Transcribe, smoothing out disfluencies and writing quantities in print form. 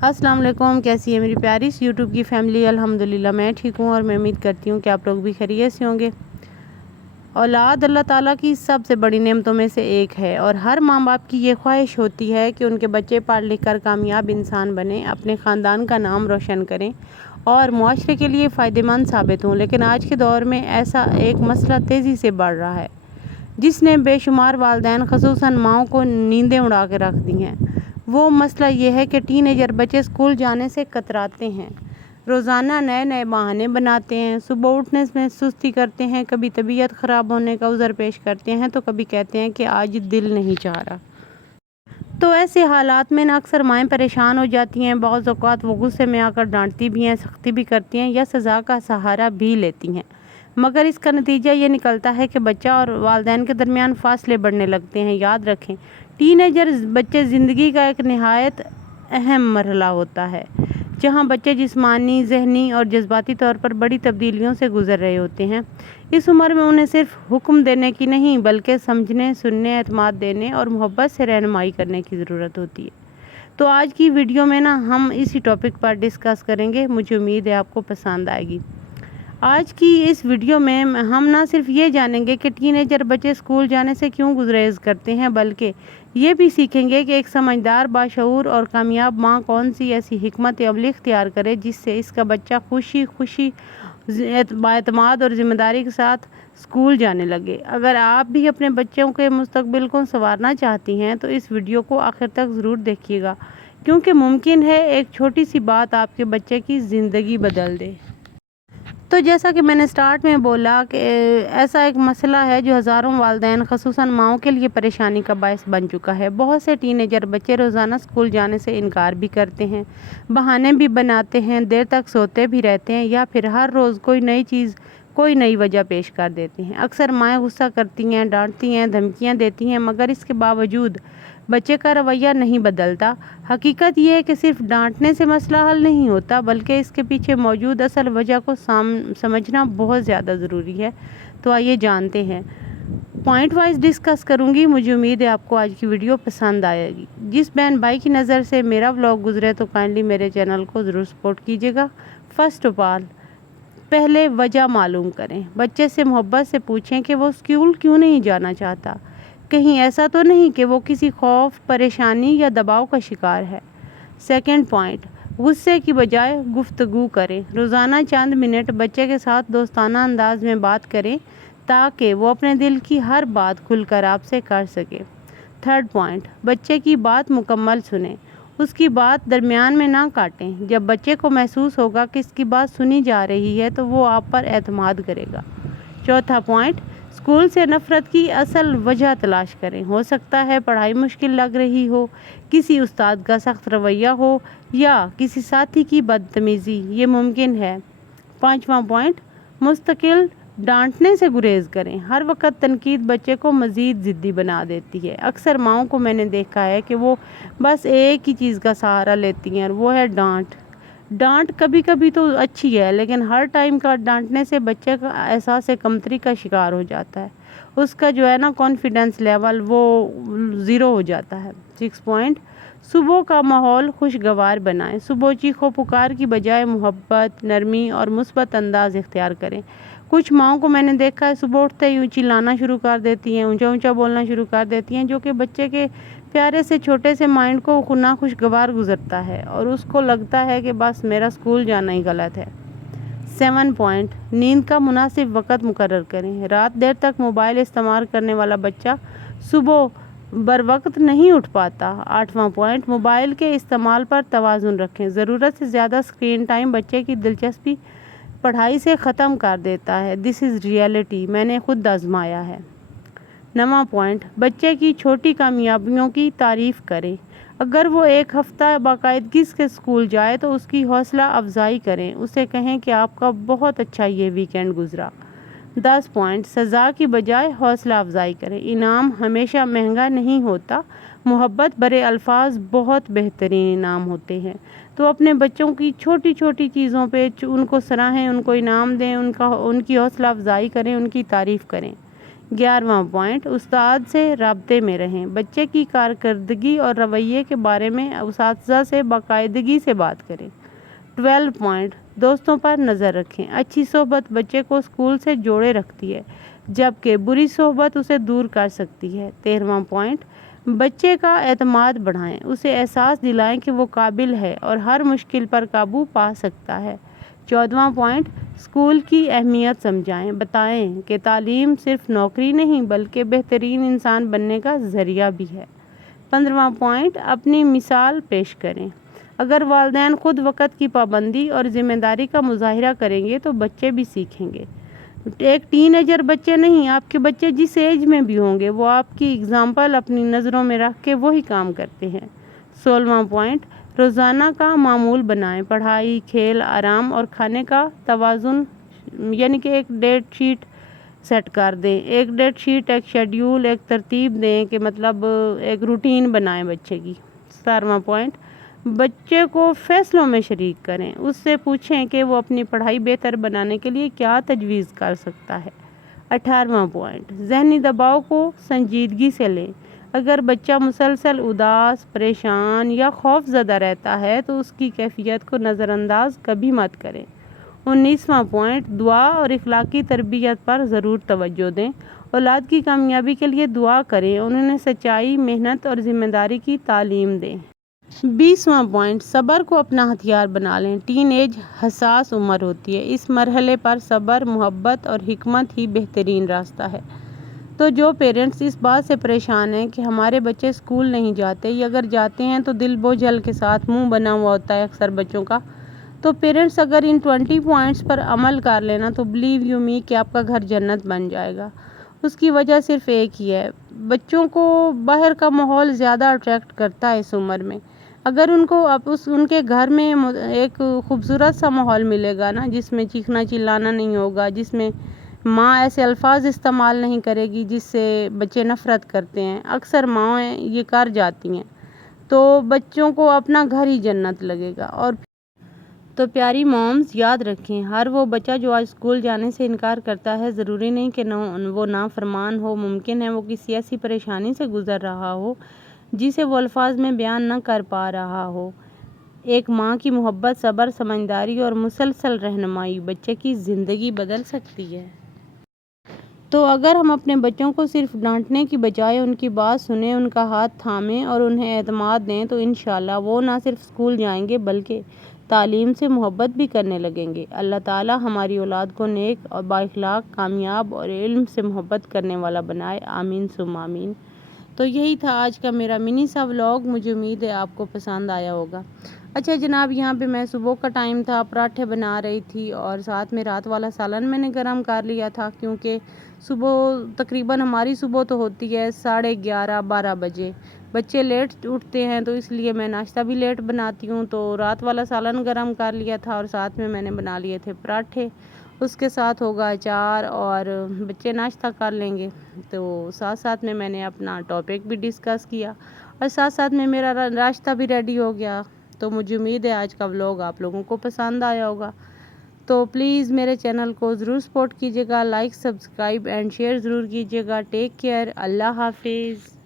अस्सलाम वालेकुम। कैसी है मेरी प्यारी सी यूट्यूब की फैमिली। अल्हम्दुलिल्लाह मैं ठीक हूँ और मैं उम्मीद करती हूँ कि आप लोग भी खैरियत से होंगे। औलाद अल्लाह ताला की सबसे बड़ी नेमतों में से एक है और हर माँ बाप की ये ख्वाहिश होती है कि उनके बच्चे पढ़ लिख कर कामयाब इंसान बने, अपने ख़ानदान का नाम रोशन करें और मुआशरे के लिए फ़ायदेमंद साबित हों। लेकिन आज के दौर में ऐसा एक मसला तेज़ी से बढ़ रहा है जिसने बेशुमार वालिदैन ख़ुसूसन माँओं को नींदें उड़ा के रख दी हैं। वो मसला ये है कि टीनेजर बच्चे स्कूल जाने से कतराते हैं, रोज़ाना नए नए बहाने बनाते हैं, सुबह उठने में सुस्ती करते हैं, कभी तबीयत ख़राब होने का उज़र पेश करते हैं तो कभी कहते हैं कि आज दिल नहीं चाह रहा। तो ऐसे हालात में ना अक्सर माएँ परेशान हो जाती हैं। बाज़ औक़ात वो गुस्से में आकर डांटती भी हैं, सख्ती भी करती हैं या सज़ा का सहारा भी लेती हैं, मगर इसका नतीजा ये निकलता है कि बच्चा और वालिदैन के दरमियान फ़ासले बढ़ने लगते हैं। याद रखें, टीनेजर बच्चे ज़िंदगी का एक निहायत अहम मरहला होता है जहाँ बच्चे जिस्मानी, ज़हनी और जज्बाती तौर पर बड़ी तब्दीलियों से गुज़र रहे होते हैं। इस उम्र में उन्हें सिर्फ हुक्म देने की नहीं बल्कि समझने, सुनने, एतमाद देने और मोहब्बत से रहनुमाई करने की ज़रूरत होती है। तो आज की वीडियो में ना हम इसी टॉपिक पर डिस्कस करेंगे। मुझे उम्मीद है आपको पसंद आएगी। आज की इस वीडियो में हम ना सिर्फ ये जानेंगे कि टीनेजर बच्चे स्कूल जाने से क्यों गुरेज करते हैं, बल्कि ये भी सीखेंगे कि एक समझदार, बाशऊर और कामयाब माँ कौन सी ऐसी हिकमत अमली इख्तियार करे जिससे इसका बच्चा खुशी खुशी बाएतमाद और ज़िम्मेदारी के साथ स्कूल जाने लगे। अगर आप भी अपने बच्चों के मुस्तकबिल को संवारना चाहती हैं तो इस वीडियो को आखिर तक ज़रूर देखिएगा, क्योंकि मुमकिन है एक छोटी सी बात आपके बच्चे की ज़िंदगी बदल दे। तो जैसा कि मैंने स्टार्ट में बोला कि ऐसा एक मसला है जो हज़ारों वालिदैन ख़ुसूसन माँओं के लिए परेशानी का बायस बन चुका है। बहुत से टीनेजर बच्चे रोज़ाना स्कूल जाने से इनकार भी करते हैं, बहाने भी बनाते हैं, देर तक सोते भी रहते हैं या फिर हर रोज़ कोई नई वजह पेश कर देते हैं। अक्सर माएँ गुस्सा करती हैं, डांटती हैं, धमकियाँ देती हैं, मगर इसके बावजूद बच्चे का रवैया नहीं बदलता। हकीकत ये है कि सिर्फ डांटने से मसला हल नहीं होता, बल्कि इसके पीछे मौजूद असल वजह को समझना बहुत ज़्यादा ज़रूरी है। तो आइए जानते हैं, पॉइंट वाइज डिस्कस करूँगी। मुझे उम्मीद है आपको आज की वीडियो पसंद आएगी। जिस बहन भाई की नज़र से मेरा व्लॉग गुजरे तो काइंडली मेरे चैनल को ज़रूर सपोर्ट कीजिएगा। फर्स्ट ऑफ ऑल, पहले वजह मालूम करें। बच्चे से मोहब्बत से पूछें कि वो स्कूल क्यों नहीं जाना चाहता। कहीं ऐसा तो नहीं कि वो किसी खौफ, परेशानी या दबाव का शिकार है। सेकंड पॉइंट, गुस्से की बजाय गुफ्तगू करें। रोज़ाना चंद मिनट बच्चे के साथ दोस्ताना अंदाज में बात करें ताकि वो अपने दिल की हर बात खुलकर आपसे कर सके। थर्ड पॉइंट, बच्चे की बात मुकम्मल सुनें, उसकी बात दरमियान में ना काटें। जब बच्चे को महसूस होगा कि इसकी बात सुनी जा रही है तो वो आप पर एतमाद करेगा। चौथा पॉइंट, स्कूल से नफ़रत की असल वजह तलाश करें। हो सकता है पढ़ाई मुश्किल लग रही हो, किसी उस्ताद का सख्त रवैया हो या किसी साथी की बदतमीज़ी, ये मुमकिन है। पांचवा पॉइंट, मुस्तकिल डांटने से गुरेज करें। हर वक्त तनकीद बच्चे को मज़ीद ज़िद्दी बना देती है। अक्सर माँओं को मैंने देखा है कि वो बस एक ही चीज़ का सहारा लेती हैं और वो है डांट कभी कभी तो अच्छी है, लेकिन हर टाइम का डांटने से बच्चे का एहसास कमतरी का शिकार हो जाता है। उसका जो है ना कॉन्फिडेंस लेवल वो ज़ीरो हो जाता है। 6 पॉइंट, सुबह का माहौल खुशगवार बनाएं। सुबह चीखो पुकार की बजाय मोहब्बत, नरमी और मुस्बत अंदाज इख्तियार करें। कुछ माँओं को मैंने देखा है सुबह उठते ही चिल्लाना शुरू कर देती हैं, ऊंचा ऊंचा बोलना शुरू कर देती हैं, जो कि बच्चे के प्यारे से छोटे से माइंड को ना खुशगवार गुजरता है और उसको लगता है कि बस मेरा स्कूल जाना ही गलत है। 7 पॉइंट, नींद का मुनासिब वक़्त मुकर्रर करें। रात देर तक मोबाइल इस्तेमाल करने वाला बच्चा सुबह बर वक्त नहीं उठ पाता। 8वां पॉइंट, मोबाइल के इस्तेमाल पर तवाज़ुन रखें। ज़रूरत से ज़्यादा स्क्रीन टाइम बच्चे की दिलचस्पी पढ़ाई से ख़त्म कर देता है। दिस इज़ रियलिटी, मैंने खुद आजमाया है। 9वां पॉइंट, बच्चे की छोटी कामयाबियों की तारीफ़ करें। अगर वो एक हफ़्ता बाकायदगी से स्कूल जाए तो उसकी हौसला अफजाई करें। उसे कहें कि आपका बहुत अच्छा ये वीकेंड गुजरा। 10 पॉइंट, सज़ा की बजाय हौसला अफजाई करें। इनाम हमेशा महंगा नहीं होता, मोहब्बत भरे अल्फाज बहुत बेहतरीन इनाम होते हैं। तो अपने बच्चों की छोटी छोटी चीज़ों पे उनको सराहें, उनको इनाम दें, उनकी हौसला अफजाई करें, उनकी तारीफ़ करें। 11واں پوائنٹ، استاد سے رابطے میں رہیں، بچے کی کارکردگی اور رویے کے بارے میں اساتذہ سے باقاعدگی سے بات کریں۔ 12 پوائنٹ، دوستوں پر نظر رکھیں، اچھی صحبت بچے کو اسکول سے جوڑے رکھتی ہے جبکہ بری صحبت اسے دور کر سکتی ہے۔ 13واں پوائنٹ، بچے کا اعتماد بڑھائیں، اسے احساس دلائیں کہ وہ قابل ہے اور ہر مشکل پر قابو پا سکتا ہے۔ 14واں پوائنٹ، اسکول کی اہمیت سمجھائیں، بتائیں کہ تعلیم صرف نوکری نہیں بلکہ بہترین انسان بننے کا ذریعہ بھی ہے۔ 15واں پوائنٹ، اپنی مثال پیش کریں، اگر والدین خود وقت کی پابندی اور ذمہ داری کا مظاہرہ کریں گے تو بچے بھی سیکھیں گے۔ ایک ٹین ایجر بچے نہیں، آپ کے بچے جس ایج میں بھی ہوں گے وہ آپ کی اگزامپل اپنی نظروں میں رکھ کے وہی کام کرتے ہیں۔ 16واں پوائنٹ، روزانہ کا معمول بنائیں، پڑھائی، کھیل، آرام اور کھانے کا توازن، یعنی کہ ایک ڈیٹ شیٹ سیٹ کر دیں، ایک ڈیٹ شیٹ، ایک شیڈیول، ایک ترتیب دیں کہ مطلب ایک روٹین بنائیں بچے کی۔ 17واں پوائنٹ، بچے کو فیصلوں میں شریک کریں، اس سے پوچھیں کہ وہ اپنی پڑھائی بہتر بنانے کے لیے کیا تجویز کر سکتا ہے۔ 18واں پوائنٹ، ذہنی دباؤ کو سنجیدگی سے لیں، اگر بچہ مسلسل اداس، پریشان یا خوف زدہ رہتا ہے تو اس کی کیفیت کو نظر انداز کبھی مت کریں۔ 19واں پوائنٹ، دعا اور اخلاقی تربیت پر ضرور توجہ دیں، اولاد کی کامیابی کے لیے دعا کریں، انہیں سچائی، محنت اور ذمہ داری کی تعلیم دیں۔ 20واں پوائنٹ، صبر کو اپنا ہتھیار بنا لیں، ٹین ایج حساس عمر ہوتی ہے، اس مرحلے پر صبر، محبت اور حکمت ہی بہترین راستہ ہے۔ تو جو پیرنٹس اس بات سے پریشان ہیں کہ ہمارے بچے اسکول نہیں جاتے یا اگر جاتے ہیں تو دل بوجھل کے ساتھ منہ بنا ہوا ہوتا ہے اکثر بچوں کا، تو پیرنٹس اگر ان 20 پوائنٹس پر عمل کر لینا تو بلیو یو می کہ آپ کا گھر جنت بن جائے گا۔ اس کی وجہ صرف ایک ہی ہے، بچوں کو باہر کا ماحول زیادہ اٹریکٹ کرتا ہے اس عمر میں۔ اگر ان کو ان کے گھر میں ایک خوبصورت سا ماحول ملے گا نا، جس میں چیخنا چلانا نہیں ہوگا، جس میں ماں ایسے الفاظ استعمال نہیں کرے گی جس سے بچے نفرت کرتے ہیں، اکثر ماں یہ کر جاتی ہیں، تو بچوں کو اپنا گھر ہی جنت لگے گا۔ اور تو پیاری مومز یاد رکھیں، ہر وہ بچہ جو آج اسکول جانے سے انکار کرتا ہے ضروری نہیں کہ وہ نافرمان ہو، ممکن ہے وہ کسی ایسی پریشانی سے گزر رہا ہو جسے وہ الفاظ میں بیان نہ کر پا رہا ہو۔ ایک ماں کی محبت، صبر، سمجھداری اور مسلسل رہنمائی بچے کی زندگی بدل سکتی ہے۔ تو اگر ہم اپنے بچوں کو صرف ڈانٹنے کی بجائے ان کی بات سنیں، ان کا ہاتھ تھامیں اور انہیں اعتماد دیں تو انشاءاللہ وہ نہ صرف اسکول جائیں گے بلکہ تعلیم سے محبت بھی کرنے لگیں گے۔ اللہ تعالیٰ ہماری اولاد کو نیک اور بااخلاق، کامیاب اور علم سے محبت کرنے والا بنائے، آمین ثم آمین۔ تو یہی تھا آج کا میرا منی سا ولاگ، مجھے امید ہے آپ کو پسند آیا ہوگا۔ اچھا جناب، یہاں پہ میں صبح کا ٹائم تھا، پراٹھے بنا رہی تھی اور ساتھ میں رات والا سالن میں نے گرم کر لیا تھا، کیونکہ صبح تقریباً ہماری صبح تو ہوتی ہے 11:30 12 بجے، بچے لیٹ اٹھتے ہیں تو اس لیے میں ناشتہ بھی لیٹ بناتی ہوں، تو رات والا سالن گرم کر لیا تھا اور ساتھ میں نے بنا لیے تھے پراٹھے، اس کے ساتھ ہوگا اچار اور بچے ناشتہ کر لیں گے۔ تو ساتھ میں نے اپنا ٹاپک بھی ڈسکس کیا اور ساتھ میں میرا ناشتہ بھی ریڈی ہو گیا۔ تو مجھے امید ہے آج کا ولاگ آپ لوگوں کو پسند آیا ہوگا۔ تو پلیز میرے چینل کو ضرور سپورٹ کیجیے گا، لائک، سبسکرائب اینڈ شیئر ضرور کیجیے گا۔ ٹیک کیئر، اللہ حافظ۔